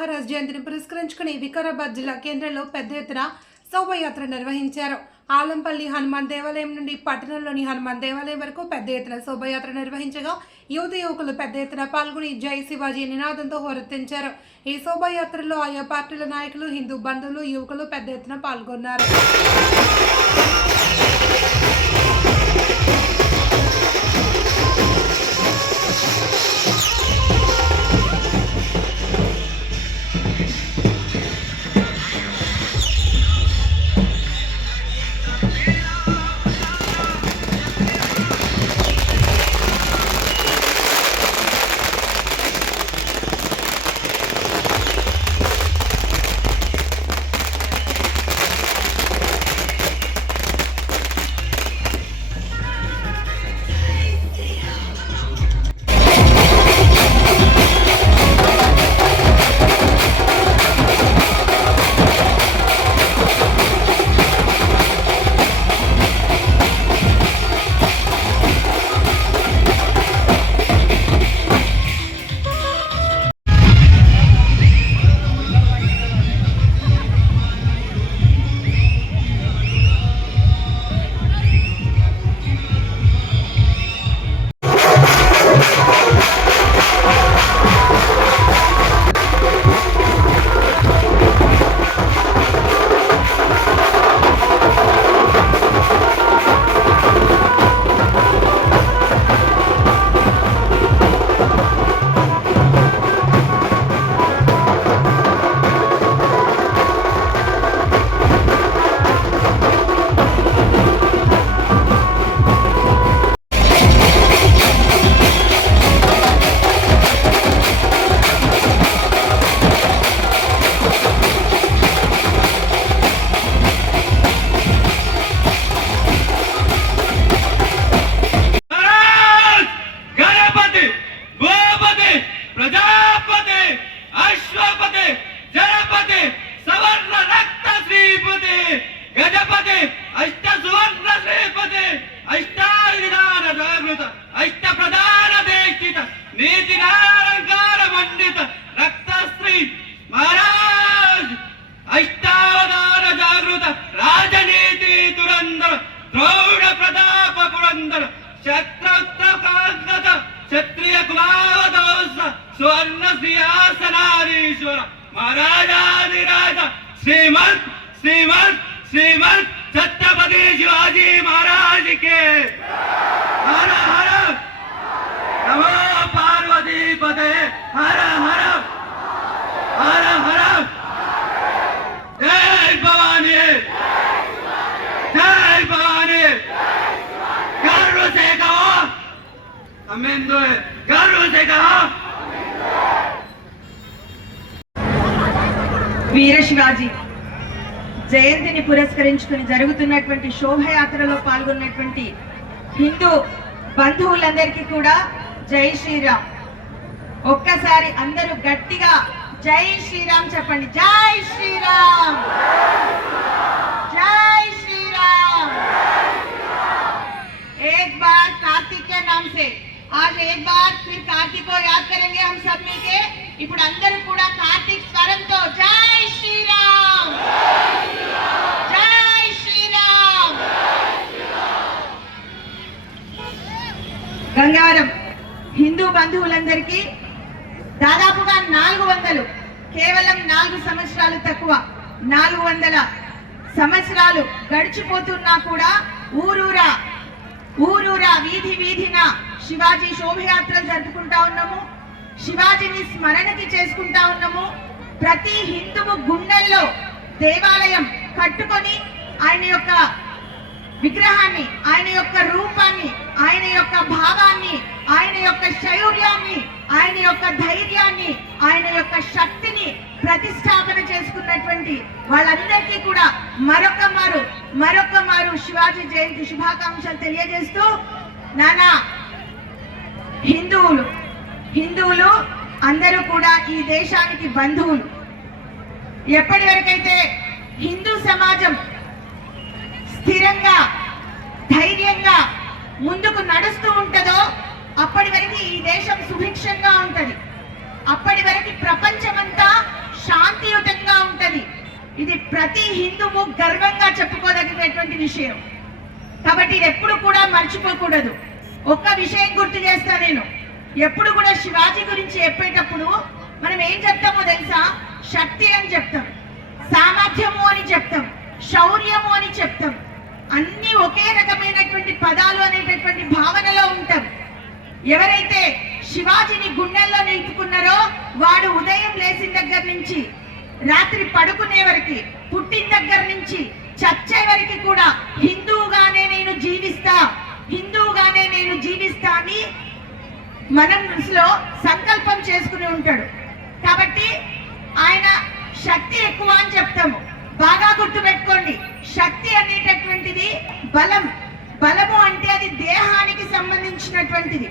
మహారాజ్ జయంతిని పురస్కరించుకుని వికారాబాద్ జిల్లా కేంద్రంలో పెద్ద ఎత్తున శోభయాత్ర నిర్వహించారు. ఆలంపల్లి హనుమాన్ దేవాలయం నుండి పట్టణంలోని హనుమాన్ దేవాలయం వరకు పెద్ద ఎత్తున శోభయాత్ర నిర్వహించగా యువత యువకులు పెద్ద ఎత్తున పాల్గొని జై శివాజీ నినాదంతో హోరెత్తించారు. ఈ శోభయాత్రలో ఆయా పార్టీల నాయకులు, హిందూ బంధువులు, యువకులు పెద్ద ఎత్తున పాల్గొన్నారు. क्षत्रिय कुलावतोष स्वर्ण सिंहासनाधीश्वर महाराजाधिराज श्रीमंत श्रीमंत श्रीमंत छत्रपति शिवाजी महाराज के हर हर नमो पार्वती पते हर हर हर हर जय भवानी जय भवानी गर्व से कहो अमेंदो गर्व से कहो వీర శివాజీ జయంతిని పురస్కరించుకుని జరుగుతున్నటువంటి శోభయాత్రలో పాల్గొన్నటువంటి హిందూ బంధువులందరికీ కూడా జై శ్రీరామ్. ఒక్కసారి అందరూ గట్టిగా జై శ్రీరామ్ చెప్పండి. జై శ్రీరామ్ జై శ్రీరామ్. एक बार कार्तिक के नाम से आज एक बार फिर कार्तिक को याद करेंगे हम सब मिलके. ఇప్పుడు అందరూ కూడా కార్తిక్ స్వరంతో జై శ్రీరామ్ జై శ్రీరామ్. గంగారం హిందూ బంధువులందరికీ దాదాపుగా 400 కేవలం 4 సంవత్సరాలు తక్కువ 400 సంవత్సరాలు గడిచిపోతున్నా కూడా ఊరూరా వీధి వీధిన శివాజీ శోభయాత్రలు జరుపుకుంటా ఉన్నాము. శివాజీని స్మరణకి చేసుకుంటా ఉన్నాము. ప్రతి హిందువు గుండెల్లో దేవాలయం కట్టుకొని ఆయన యొక్క విగ్రహాన్ని, ఆయన యొక్క రూపాన్ని, ఆయన యొక్క భావాన్ని, ఆయన యొక్క శౌర్యాన్ని, ఆయన యొక్క ధైర్యాన్ని, ఆయన యొక్క శక్తిని ప్రతిష్టాపన చేసుకున్నటువంటి వాళ్ళందరికీ కూడా మరొక మారు శివాజీ జయంతి శుభాకాంక్షలు తెలియజేస్తూ, నానా హిందువులు అందరూ కూడా ఈ దేశానికి బంధువులు. ఎప్పటి వరకైతే హిందూ సమాజం స్థిరంగా ధైర్యంగా ముందుకు నడుస్తూ ఉంటుందో అప్పటి వరకు ఈ దేశం సుభిక్షంగా ఉంటది. అప్పటి వరకు ప్రపంచమంతా శాంతియుతంగా ఉంటది. ఇది ప్రతి హిందువు గర్వంగా చెప్పుకోదగినటువంటి విషయం. కాబట్టి ఇది ఎప్పుడు కూడా మర్చిపోకూడదు. ఒక్క విషయం గుర్తు చేస్తా నేను, ఎప్పుడు కూడా శివాజీ గురించి చెప్పేటప్పుడు మనం ఏం చెప్తామో తెలుసా? శక్తి అని చెప్తాం, సామర్థ్యము అని చెప్తాం, శౌర్యము అని చెప్తాం. అన్ని ఒకే రకమైనటువంటి పదాలు అనేటటువంటి భావనలో ఉంటాం. ఎవరైతే శివాజీని గుండెల్లో నిలుపుకున్నారో వాడు ఉదయం లేచిన దగ్గర నుంచి రాత్రి పడుకునే వరకు, పుట్టిన దగ్గర నుంచి చచ్చే వరకు కూడా హిందువుగానే నేను జీవిస్తా, హిందువుగానే నేను జీవిస్తా అని మనసులో సంకల్పం చేసుకుని ఉంటాడు. కాబట్టి ఆయన శక్తి ఎక్కువ అని చెప్తాము. బాగా గుర్తుపెట్టుకోండి, శక్తి అనేటటువంటిది బలం. బలము అంటే అది దేహానికి సంబంధించినటువంటిది.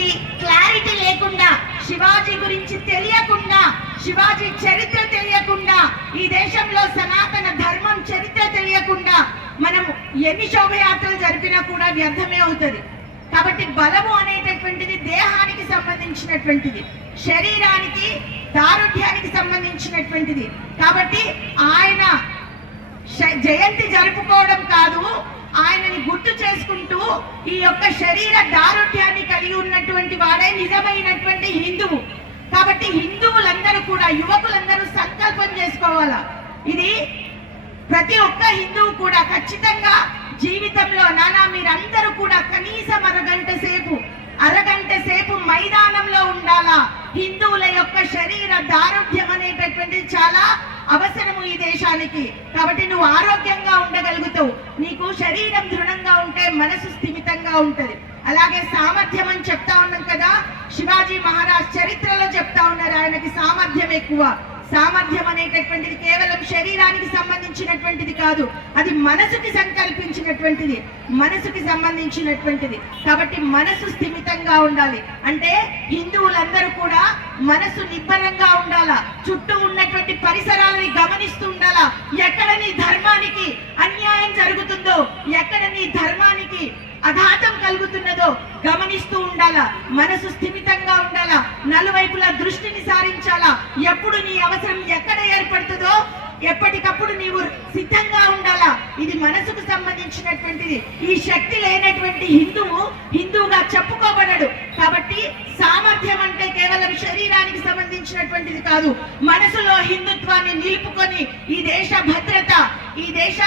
ఈ క్లారిటీ లేకుండా, శివాజీ గురించి తెలియకుండా, శివాజీ చరిత్ర తెలియకుండా, ఈ దేశంలో సనాతన ధర్మం చరిత్ర తెలియకుండా మనం ఎన్ని శోభయాత్రలు జరిపినా కూడా వ్యర్థమే అవుతుంది. కాబట్టి బలము అనేటటువంటిది దేహానికి సంబంధించినటువంటిది, శరీరానికి దారుఢ్యానికి సంబంధించినటువంటిది. కాబట్టి ఆయన జయంతి జరుపుకోవడం కాదు, ఆయనని గుర్తు చేసుకుంటూ ఈ యొక్క శరీర దారుఢ్యాన్ని కలిగి ఉన్నటువంటి వాడే నిజమైనటువంటి హిందువు. కాబట్టి హిందువులందరూ కూడా, యువకులందరూ సంకల్పం చేసుకోవాలా. ఇది ప్రతి ఒక్క హిందువు కూడా ఖచ్చితంగా జీవితంలో మీరందరూ కూడా కనీసం అరగంట సేపు మైదానంలో ఉండాలా. హిందువుల యొక్క శరీర దారుఢ్యం అనేటటువంటిది చాలా అవసరము ఈ దేశానికి. కాబట్టి నువ్వు ఆరోగ్యంగా ఉండగలుగుతావు, నీకు శరీరం దృఢంగా ఉంటే మనసు స్థిమితంగా ఉంటది. అలాగే సామర్థ్యం అని చెప్తా ఉన్నాం కదా, శివాజీ మహారాజ్ చరిత్రలో చెప్తా ఉన్నారు ఆయనకి సామర్థ్యం ఎక్కువ. సామర్థ్యం అనేటటువంటిది కేవలం శరీరానికి సంబంధించినటువంటిది కాదు, అది మనసుకి సంకల్పించినటువంటిది, మనసుకి సంబంధించినటువంటిది. కాబట్టి మనసు స్థిమితంగా ఉండాలి. అంటే హిందువులందరూ కూడా మనసు నిబ్బరంగా ఉండాలా, చుట్టూ ఉన్నటువంటి పరిసరాలని గమనిస్తూ ఉండాలా. ఎక్కడ నీ ధర్మానికి అన్యాయం జరుగుతుందో, ఎక్కడ నీ ధర్మానికి అఘాతం కలుగుతున్నదో గమనిస్తూ ఉండాలా. మనసు స్థిమితంగా ఉండాలా, నలువైపులా దృష్టిని సారించాలా. ఎప్పుడు నీ అవసరం ఎక్కడ ఏర్పడుతుందో ఎప్పటికప్పుడు నీవు సిద్ధంగా ఉండాలా. ఇది మనసుకు సంబంధించినటువంటిది. ఈ శక్తి లేనటువంటి హిందువుగా చెప్పుకోబడడు. కాబట్టి సామర్థ్యం అంటే కేవలం శరీరానికి సంబంధించినటువంటిది కాదు, మనసులో హిందుత్వాన్ని నిలుపుకొని ఈ దేశ భద్రత, ఈ దేశ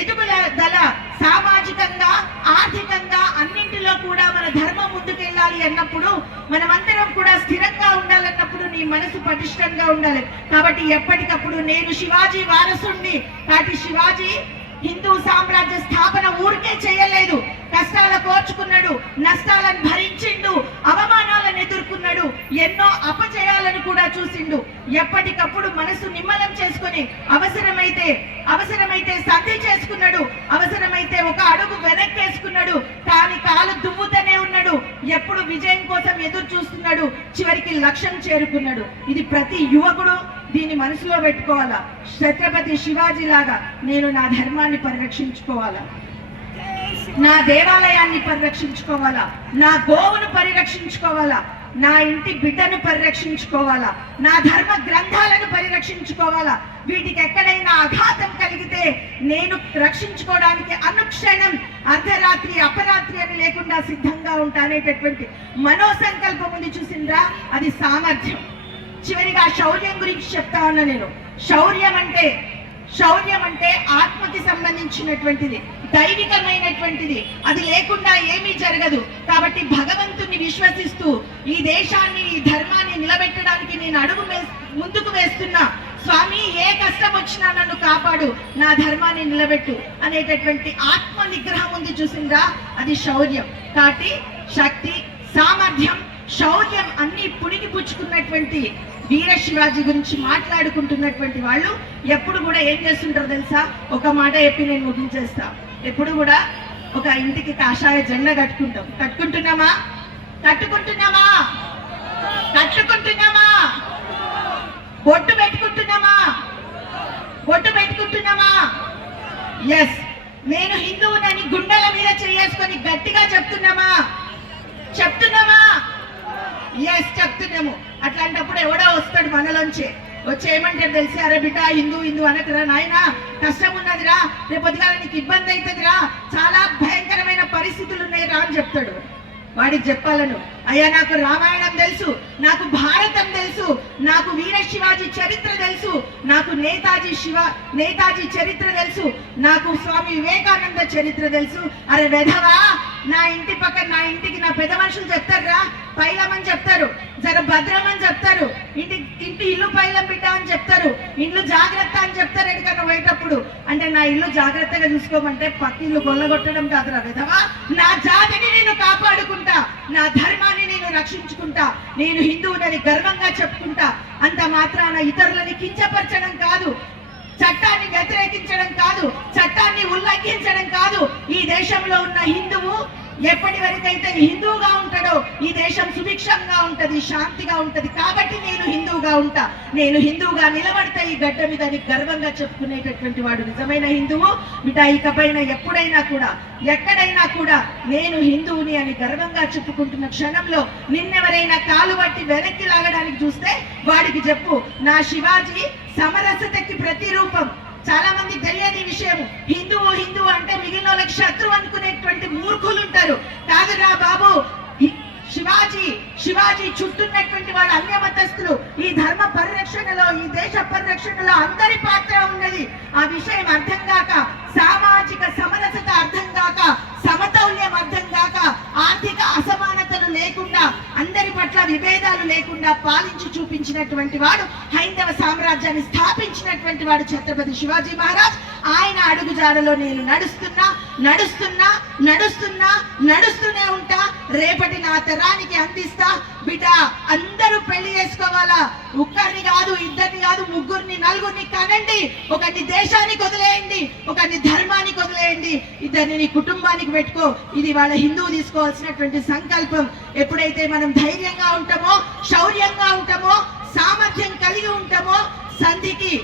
ఎదుగుదల, సామాజికంగా ఆర్థికంగా అన్నింటిలో కూడా మన ధర్మం ముందుకెళ్ళాలి అన్నప్పుడు, మనమందరం కూడా స్థిరంగా ఉండాలన్నప్పుడు నీ మనసు పటిష్టంగా ఉండాలి. కాబట్టి ఎప్పటికప్పుడు నేను శివాజీ వారసుణ్ణి. కాబట్టి శివాజీ హిందూ సామ్రాజ్య స్థాపన ఊరికే చేయలేదు, కష్టాల కోర్చుకున్నాడు, నష్టాలను భరించిండు, అవమానాలను ఎదుర్కొన్నాడు, ఎన్నో అపజయాలను కూడా చూసిండు. ఎప్పటికప్పుడు మనసు నిమ్మలం చేసుకుని అవసరమైతే సంధి చేసుకున్నాడు, అవసరమైతే ఒక అడుగు వెనక్కి వేసుకున్నాడు, కానీ కాలు దువ్వుతూనే ఉన్నాడు. ఎప్పుడు విజయం కోసం ఎదురు చూస్తున్నాడు, చివరికి లక్ష్యం చేరుకున్నాడు. ఇది ప్రతి యువకుడు దీన్ని మనసులో పెట్టుకోవాలా. ఛత్రపతి శివాజీ లాగా నేను నా ధర్మాన్ని పరిరక్షించుకోవాలా, నా దేవాలయాన్ని పరిరక్షించుకోవాలా, నా గోవును పరిరక్షించుకోవాలా, నా ఇంటి బిడ్డను పరిరక్షించుకోవాలా, నా ధర్మ గ్రంథాలను పరిరక్షించుకోవాలా. వీటికి ఎక్కడైనా ఆఘాతం కలిగితే నేను రక్షించుకోవడానికి అనుక్షణం అర్ధరాత్రి అపరాత్రి అని లేకుండా సిద్ధంగా ఉంటానేటటువంటి మనోసంకల్పం ఉంది. చూసిండ్రా, అది సామర్థ్యం. చివరిగా శౌర్యం గురించి చెప్తా ఉన్నా నేను. శౌర్యం అంటే ఆత్మకి సంబంధించినటువంటిది, దైవికమైనటువంటిది. అది లేకుండా ఏమీ జరగదు. కాబట్టి భగవంతుని విశ్వసిస్తూ ఈ దేశాన్ని, ఈ ధర్మాన్ని నిలబెట్టడానికి నేను అడుగు ముందుకు వేస్తున్నా. స్వామి, ఏ కష్టం వచ్చినా నన్ను కాపాడు, నా ధర్మాన్ని నిలబెట్టు అనేటటువంటి ఆత్మ నిగ్రహం ఉంది. చూసిందా, అది శౌర్యం. కాబట్టి శక్తి, సామర్థ్యం, శౌర్యం అన్ని పుణికి పుచ్చుకున్నటువంటి వీర శివాజీ గురించి మాట్లాడుకుంటున్నటువంటి వాళ్ళు ఎప్పుడు కూడా ఏం చేస్తుంటారో తెలుసా? ఒక మాట చెప్పి నేను ముగించేస్తా. ఎప్పుడు కూడా ఒక ఇంటికి కాషాయ జెండా కట్టుకుంటున్నామా? బొట్టు పెట్టుకుంటున్నామా? ఎస్. నేను హిందువునని గుండెల మీద చేసుకొని గట్టిగా చెప్తున్నామా? ఎస్, చెప్తున్నాము. అట్లాంటప్పుడు ఎవడో వస్తాడు మనలోంచి, వచ్చి ఏమంటారు తెలిసి, అరే బిడ్డ హిందూ హిందూ అనకరా నాయనా, కష్టం ఉన్నదిరా, రేపు పొద్దుగాల నీకు ఇబ్బంది అవుతుందిరా, చాలా భయంకరమైన పరిస్థితులు ఉన్నాయిరా అని చెప్తాడు. వాడికి చెప్పాలను, అయ్యా నాకు రామాయణం తెలుసు, నాకు భారతం తెలుసు, నాకు వీర శివాజీ చరిత్ర తెలుసు, నాకు నేతాజీ చరిత్ర తెలుసు, నాకు స్వామి వివేకానంద చరిత్ర తెలుసు. అరే వెధవా, నా ఇంటి పక్కన నా ఇంటికి నా పెద్ద మనుషులు చెప్తారా, పైలమని చెప్తారు, జర భద్రమని చెప్తారు, ఇంటి ఇల్లు పైలం బిడ్డ అని చెప్తారు, ఇల్లు జాగ్రత్త అని చెప్తారు ఎక్కడికన్నా పోయేటప్పుడు. అంటే నా ఇల్లు జాగ్రత్తగా చూసుకోమంటే పక్క ఇల్లు గొల్లగొట్టడం కాదురా వెధవా. నా జాతిని నేను కాపాడుకుంటా, నా ధర్మాన్ని నేను రక్షించుకుంటా, నేను హిందువులని గర్వంగా చెప్పుకుంటా. అంత మాత్రాన ఇతరులని కించపరచడం కాదు, చట్టాన్ని వ్యతిరేకించడం కాదు, చట్టాన్ని ఉల్లంఘించడం కాదు. ఈ దేశంలో ఉన్న హిందువు ఎప్పటి వరకైతే హిందువుగా ఉంటాడో ఈ దేశం సుభిక్షంగా ఉంటది, శాంతిగా ఉంటది. కాబట్టి నేను హిందువుగా ఉంటా, నేను హిందువుగా నిలబడతా ఈ గడ్డ మీద అని గర్వంగా చెప్పుకునేటటువంటి వాడు నిజమైన హిందువు. బిడ్డ ఇకపైన ఎప్పుడైనా కూడా ఎక్కడైనా కూడా నేను హిందువుని అని గర్వంగా చెప్పుకుంటున్న క్షణంలో నిన్నెవరైనా కాలు బట్టి వెనక్కి లాగడానికి చూస్తే వాడికి చెప్పు, నా శివాజీ సమరసతకి ప్రతిరూపం. చాలా మంది తెలియని విషయం, హిందువు హిందువు అంటే మిగిలిన వాళ్ళకి శత్రువు అనుకునేటువంటి మూర్ఖులు ఉంటారు. కాదురా బాబు, శివాజీ చుట్టూన్నటువంటి వాళ్ళ అన్య మతస్థులు. ఈ ధర్మ పరిరక్షణలో, ఈ దేశ పరిరక్షణలో అందరి పాత్ర ఉన్నది. ఆ విషయం అర్థం కాక, సామాజిక సమరసత అర్థం కాక, సమతౌల్యం అర్థం కాక, ఆర్థిక అసమానతలు లేకుండా, అందరి పట్ల విభేదాలు లేకుండా పాలించి చూపించినటువంటి వాడు, హైందవ సామ్రాజ్యాన్ని స్థాపించినటువంటి వాడు ఛత్రపతి శివాజీ మహారాజ్. ఆయన అడుగుజాడలో నేను నడుస్తూనే ఉంటా. రేపటి నా తరానికి అందిస్తా. బిడ్డ అందరూ పెళ్లి చేసుకోవాలా, ఒక్కరిని కాదు, ఇద్దరిని కాదు, ముగ్గురిని నలుగురిని కనండి. ఒకటి దేశానికి వదిలేయండి, ఒకటి ధర్మానికి వదిలేయండి, ఇద్దరిని నీ కుటుంబానికి పెట్టుకో. ఇది వాళ్ళ హిందువు తీసుకోవాల్సినటువంటి సంకల్పం. ఎప్పుడైతే మనం ధైర్యంగా ఉంటామో, శౌర్యంగా ఉంటామో, సామర్థ్యం కలిగి ఉంటామో, సంధికి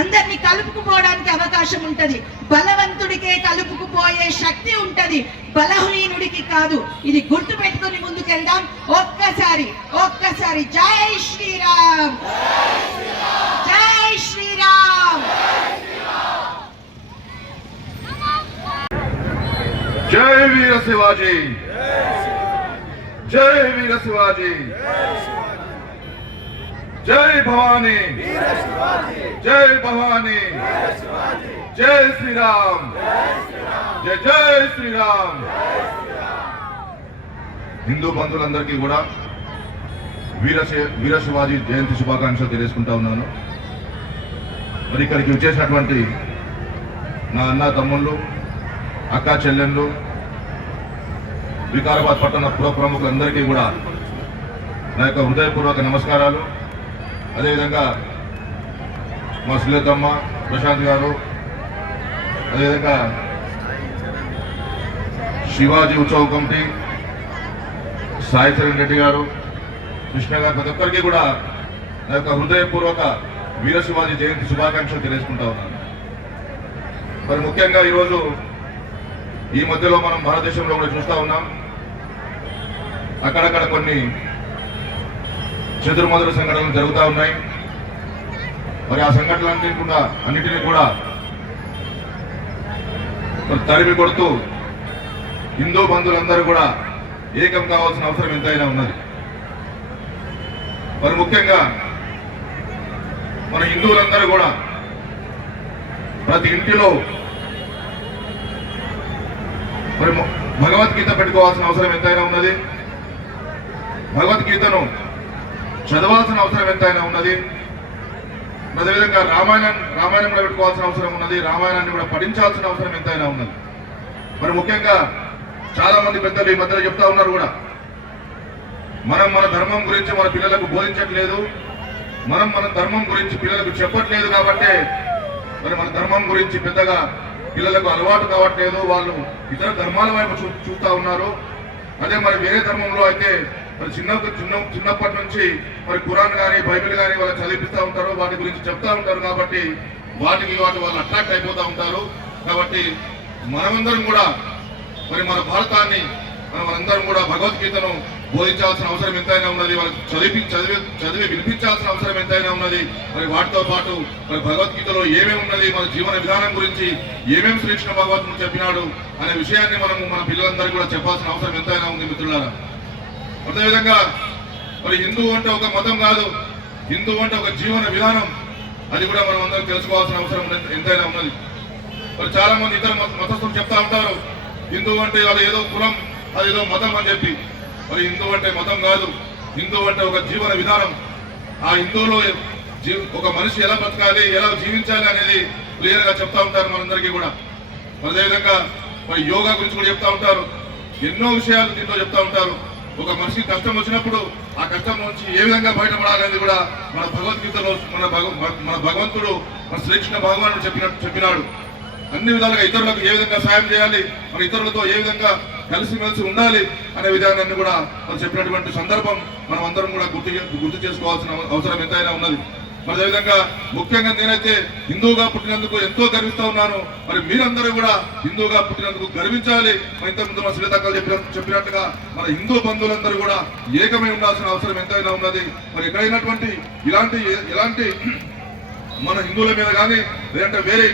అందరినీ కలుపుకుపోవడానికి అవకాశం ఉంటది. బలవంతుడికే కలుపుకుపోయే శక్తి ఉంటది, బలహీనుడికి కాదు. ఇది గుర్తు పెట్టుకుని ముందుకెళ్దాం. ఒక్కసారి జై శ్రీరామ్, జై శ్రీరామ్. జై వీర శివాజీ, జై వీర శివాజీ, జై భవానీ, జై భవానీ, జై శ్రీరామ్, జై శ్రీరామ్. హిందూ బంధువులందరికీ కూడా వీర శివాజీ జయంతి శుభాకాంక్షలు తెలియజేసుకుంటా ఉన్నాను. మరి ఇక్కడికి వచ్చేసినటువంటి నా అన్న తమ్ముళ్ళు, అక్క చెల్లెళ్ళు, వికారాబాద్ పట్టణ పుర ప్రముఖులందరికీ కూడా నా యొక్క హృదయపూర్వక నమస్కారాలు. అదేవిధంగా మా సులేతమ్మ, ప్రశాంత్ గారు, అదేవిధంగా శివాజీ ఉత్సవ కమిటీ, సాయి చరణ్ రెడ్డి గారు, కృష్ణ గారు, ప్రతి ఒక్కరికి కూడా నా యొక్క హృదయపూర్వక వీర శివాజీ జయంతి శుభాకాంక్షలు తెలియజేసుకుంటా ఉన్నాను. మరి ముఖ్యంగా ఈరోజు ఈ మధ్యలో మనం భారతదేశంలో కూడా చూస్తూ ఉన్నాం, అక్కడక్కడ కొన్ని చెదురుమదురు సంఘటనలు జరుగుతూ ఉన్నాయి. మరి ఆ సంఘటనలన్నింటినీ కూడా తరిమి కొడుతూ హిందూ బంధువులందరూ కూడా ఏకం కావాల్సిన అవసరం ఎంతైనా ఉన్నది. మరి ముఖ్యంగా మన హిందువులందరూ కూడా ప్రతి ఇంటిలో మరి భగవద్గీత పెట్టుకోవాల్సిన అవసరం ఎంతైనా ఉన్నది, భగవద్గీతను చదవాల్సిన అవసరం ఎంతైనా ఉన్నది. అదేవిధంగా రామాయణంలో పెట్టుకోవాల్సిన అవసరం ఉన్నది, రామాయణాన్ని కూడా పఠించాల్సిన అవసరం ఎంతైనా ఉన్నది. మరి ముఖ్యంగా చాలా మంది పెద్దలు ఈ మధ్యలో చెప్తా ఉన్నారు కూడా, మనం మన ధర్మం గురించి మన పిల్లలకు బోధించట్లేదు, మనం మన ధర్మం గురించి పిల్లలకు చెప్పట్లేదు. కాబట్టి మరి మన ధర్మం గురించి పెద్దగా పిల్లలకు అలవాటు కావట్లేదు, వాళ్ళు ఇతర ధర్మాల వైపు చూస్తూ ఉన్నారు. అదే మరి వేరే ధర్మంలో అయితే మరి చిన్నప్పటి నుంచి మరి ఖురాన్ కానీ బైబిల్ కానీ వాళ్ళు చదివిస్తూ ఉంటారు, వాటి గురించి చెప్తా ఉంటారు. కాబట్టి వాటి వాళ్ళు అట్రాక్ట్ అయిపోతూ ఉంటారు. కాబట్టి మనమందరం కూడా మరి మన భారతాన్ని మనందరం కూడా భగవద్గీతను బోధించాల్సిన అవసరం ఎంతైనా ఉన్నది, వాళ్ళకి చదివి వినిపించాల్సిన అవసరం ఎంతైనా ఉన్నది. మరి వాటితో పాటు మరి భగవద్గీతలో ఏమేమి ఉన్నది, మన జీవన విధానం గురించి ఏమేమి శ్రీకృష్ణ భగవద్గీత చెప్పినాడు అనే విషయాన్ని మనము మన పిల్లలందరికీ కూడా చెప్పాల్సిన అవసరం ఎంతైనా ఉంది మిత్రులారా. అదేవిధంగా మరి హిందూ అంటే ఒక మతం కాదు, హిందూ అంటే ఒక జీవన విధానం, అది కూడా మనం అందరం తెలుసుకోవాల్సిన అవసరం ఎంతైనా ఉన్నది. మరి చాలా మంది ఇతర మతస్థులు చెప్తా ఉంటారు హిందూ అంటే వాళ్ళు ఏదో కులం, అది ఏదో మతం అని చెప్పి. మరి హిందూ అంటే మతం కాదు, హిందూ అంటే ఒక జీవన విధానం. ఆ హిందువులో ఒక మనిషి ఎలా బతకాలి, ఎలా జీవించాలి అనేది క్లియర్ గా చెప్తా ఉంటారు మనందరికీ కూడా. అదేవిధంగా మరి యోగా గురించి కూడా చెప్తా ఉంటారు, ఎన్నో విషయాలు దీంట్లో చెప్తా ఉంటారు. ఒక మనిషికి కష్టం వచ్చినప్పుడు ఆ కష్టం నుంచి ఏ విధంగా బయటపడాలనేది కూడా మన భగవద్గీతలో మన భగవంతుడు మన శ్రీకృష్ణ భగవానుడు చెప్పినాడు. అన్ని విధాలుగా ఇతరులకు ఏ విధంగా సాయం చేయాలి, మన ఇతరులతో ఏ విధంగా కలిసిమెలిసి ఉండాలి అనే విధానాన్ని కూడా మనం చెప్పినటువంటి సందర్భం మనం అందరం కూడా గుర్తు చేసుకోవాల్సిన అవసరం ఎంతైనా ఉన్నది. మరి అదేవిధంగా ముఖ్యంగా నేనైతే హిందూగా పుట్టినందుకు ఎంతో గర్విస్తా ఉన్నాను. మరి మీరందరూ కూడా హిందూగా పుట్టినందుకు గర్వించాలి. ఇంతకుముందు మా శ్రీతక్కలు చెప్పినట్టుగా మన హిందూ బంధువులందరూ కూడా ఏకమై ఉండాల్సిన అవసరం ఎంతైనా ఉన్నది. మరి ఎక్కడైనటువంటి ఇలాంటి మన హిందువుల మీద కానీ లేదంటే వేరే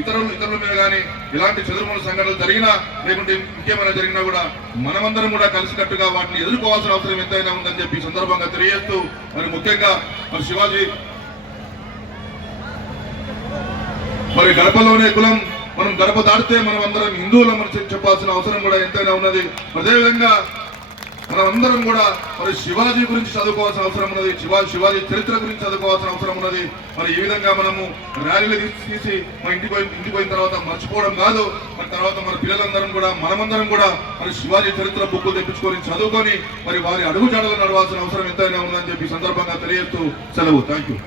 ఇతరుల మీద కానీ ఇలాంటి చెదురుమల సంఘటనలు జరిగినా లేకుంటే ఇంకేమైనా జరిగినా కూడా మనమందరం కూడా కలిసికట్టుగా వాటిని ఎదుర్కోవాల్సిన అవసరం ఎంతైనా ఉందని చెప్పి సందర్భంగా తెలియజేస్తూ మరి ముఖ్యంగా మరి శివాజీ మరి గడపలోనే కులం, మనం గడప దాటితే మనం అందరం హిందువులమని చెప్పాల్సిన అవసరం కూడా ఎంతైనా ఉన్నది. అదేవిధంగా మనం అందరం కూడా మరి శివాజీ గురించి చదువుకోవాల్సిన అవసరం ఉన్నది, శివాజీ చరిత్ర గురించి చదువుకోవాల్సిన అవసరం ఉన్నది. మరి ఈ విధంగా మనము ర్యాలీలు తీసి మన ఇంటికి పోయిన తర్వాత మర్చిపోవడం కాదు. మరి తర్వాత మన పిల్లలందరం కూడా మనమందరం కూడా మరి శివాజీ చరిత్ర బుక్కులు తెప్పించుకొని చదువుకొని మరి వారి అడుగుజాడలు నడవాల్సిన అవసరం ఎంతైనా ఉందని చెప్పి సందర్భంగా తెలియజేస్తూ సెలవు. Thank you.